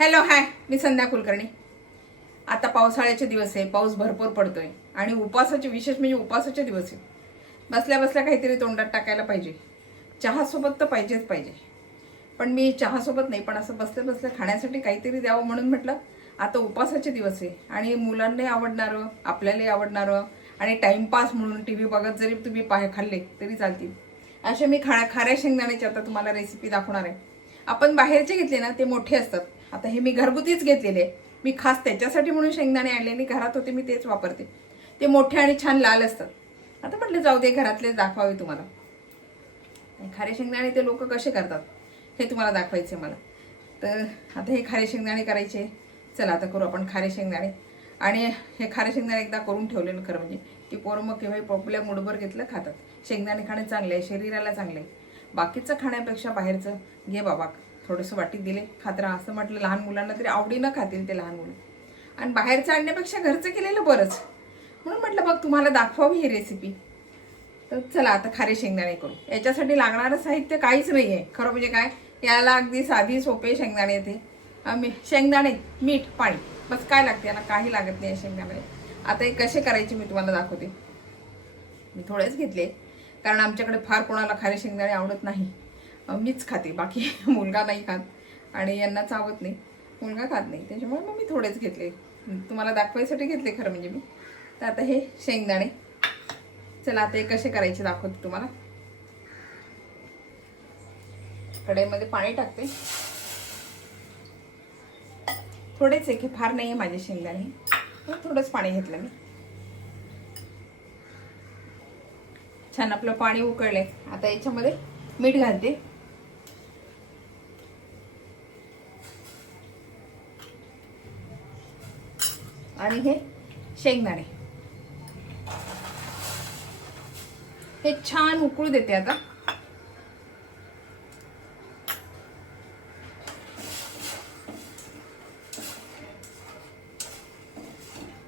Hello hi, मी संध्या कुलकर्णी. आता पावसाळ्याचे दिवस आहे, पाऊस भरपूर पडतोय आणि उपवासाचे विशेष म्हणजे उपवासाचे दिवस आहे. बसल्या बसल्या काहीतरी तोंडात टाकायला पाहिजे. चहासोबत तर पाहिजेच पाहिजे. पण मी चहासोबत नाही, पण असं बसल्या बसल्या खाण्यासाठी काहीतरी द्यावं म्हणून म्हटलं आता उपवासाचे दिवस आहे आणि मुलांनाही आवडणारं, आपल्यालाही आवडणारं आणि टाइमपास म्हणून टी व्ही बघत जरी तुम्ही खाल्ले तरी चालतील असे मी खाऱ्या शेंगदाण्याची आता तुम्हाला रेसिपी दाखवणार आहे. आपण बाहेरचे घेतले ना ते मोठे असतात. आता हे मी घरगुतीच घेतलेले, मी खास त्याच्यासाठी म्हणून शेंगदाणे आणलेले, घरात होते मी तेच वापरते. ते मोठे आणि छान लाल असतात. आता म्हटलं जाऊ दे, घरातले दाखवावे तुम्हाला. खारे शेंगदाणे ते लोक कसे करतात हे तुम्हाला दाखवायचे मला. तर आता हे खारे शेंगदाणे करायचे. चला आता करू आपण खारे शेंगदाणे. आणि हे खारे शेंगदाणे एकदा करून ठेवले ना, खरं म्हणजे की पोरं मग केव्हाही पॉप्युलर मूडवर घेतलं खातात. शेंगदाणे खाणे चांगले आहे, शरीराला चांगले आहे. बाकीचं खाण्यापेक्षा बाहेरचं घे बाबा, थोडंसं वाटीत दिले खात राहा असं म्हटलं. लहान मुलांना तरी आवडीनं खातील ते लहान मुलं. आणि बाहेरचं आणण्यापेक्षा घरचं केलेलं बरंच, म्हणून म्हटलं बघ तुम्हाला दाखवावी ही रेसिपी. तर चला आता खारे शेंगदाणे करू. याच्यासाठी लागणारं साहित्य काहीच नाही आहे खरं म्हणजे. काय याला अगदी साधी सोपे शेंगदाणे येते. शेंगदाणे, मीठ, पाणी, बस काय लागते याला, काही लागत नाही शेंगदाणे. आता हे कसे करायचे मी तुम्हाला दाखवते. मी थोडेच घेतले कारण आमच्याकडे फार कोणाला खारे शेंगदाणे आवडत नाही. मीच खाते, बाकी मुलगा नाही खात आणि यांना चावत नाही, मुलगा खात नाही, त्याच्यामुळे मग मी थोडेच घेतले, तुम्हाला दाखवायसाठी घेतले खरं म्हणजे मी. तर आता हे शेंगदाणे, चला आता हे कसे करायचे दाखवते तुम्हाला. कढईमध्ये पाणी टाकते, थोडेच आहे की फार नाही आहे माझे शेंगदाणे, थोडंच पाणी घेतलं मी. छान आपलं पाणी उकळलंय. आता याच्यामध्ये मीठ घालते. आणि हे शेंगदाणे हे छान उकळू देते. आता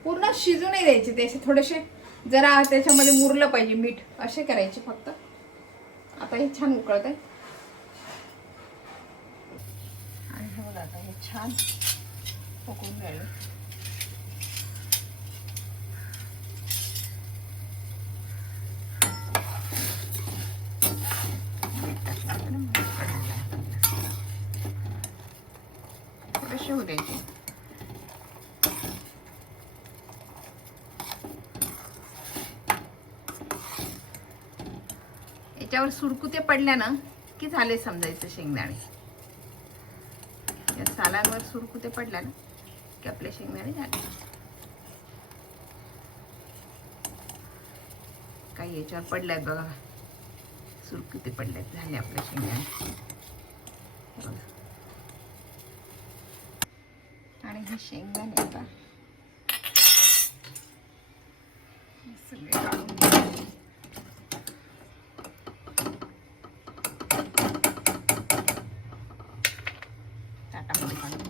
पूर्ण शिजू नाही द्यायचे ते, थोडेसे जरा त्याच्यामध्ये मुरलं पाहिजे मीठ, असे करायचे फक्त. आता हे छान उकळत आहे आणि हे बघा आता हे छान उकळून राहिलं. थोडेसे होऊ द्यायचे. याच्यावर सुरकुते पडल्या ना की झाले समजायचं शेंगदाणे. या सालांवर सुरकुते पडल्या ना की आपले शेंगदाणे झाले. काही याच्यावर पडल्यात बघा, सुरकुते पडल्यात, झाले आपले शेंगदाणे. आणि हे शेंगदाणे आता सगळे काढून ताटामध्ये काढून.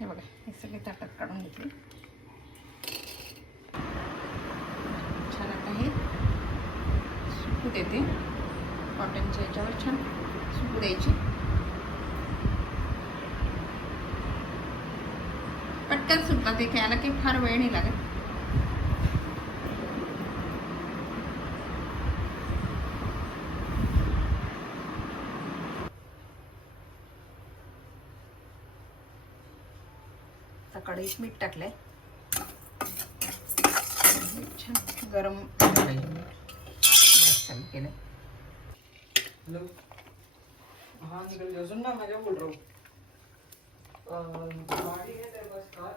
हे बघा हे सगळे ताटात काढून घेतले. छान आता हे सुकू देते. कॉटनच्या याच्यावर छान सुकू द्यायची. पटकन सुकतात ते, खायला काही फार वेळ नाही लागत. कढईत मीठ टाकलंय, छान गरम गॅस चालू केलंय. हेलो, हाँ निकल जाओ. सुन ना, मैं क्या बोल रहा हूँ, गाड़ी है तेरे पास कार?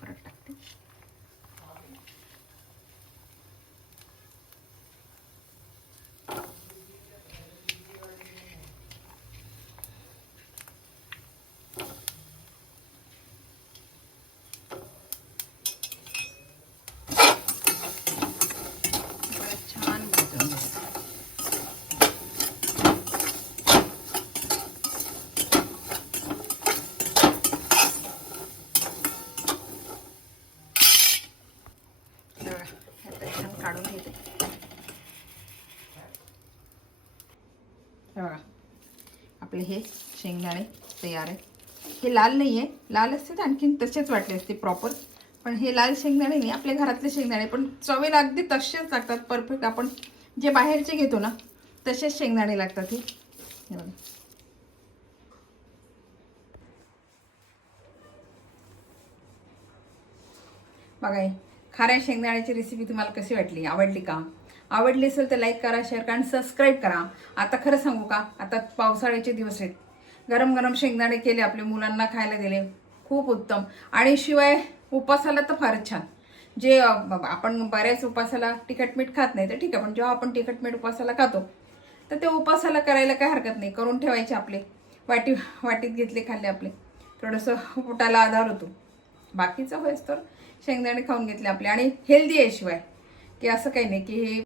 परत टाकते. काढून घेते. हे बघा आपले हे शेंगदाणे तयार आहे. हे लाल नाही आहे, लाल असते तर आणखीन तसेच वाटले असते प्रॉपर, पण हे लाल शेंगदाणे नाही, आपल्या घरातले शेंगदाणे, पण चवीला अगदी तसेच लागतात परफेक्ट. आपण जे बाहेरचे घेतो ना तसेच शेंगदाणे लागतात हे बघा. बघा हे खाऱ्या शेंगदाण्याची रेसिपी तुम्हाला कशी वाटली, आवडली का? आवडली असेल तर लाईक करा, शेअर करा आणि सबस्क्राईब करा. आता खरं सांगू का, आता पावसाळ्याचे दिवस आहेत, गरम गरम शेंगदाणे केले, आपल्या मुलांना खायला दिले, खूप उत्तम. आणि शिवाय उपासाला तर फारच छान. जे आपण बऱ्याच उपासाला तिखट मीठ खात नाही तर ठीक आहे, पण जेव्हा आपण तिखट मीठ उपासाला खातो तर ते उपासाला करायला काही हरकत नाही, करून ठेवायचे आपले. वाटीत घेतले, खाल्ले, आपले थोडंसं पोटाला आधार होतो. बाकीचं होईच तर शेंगदाणे खाऊन घेतले आपले. आणि हेल्दी आहे शिवाय, की असं काही नाही की हे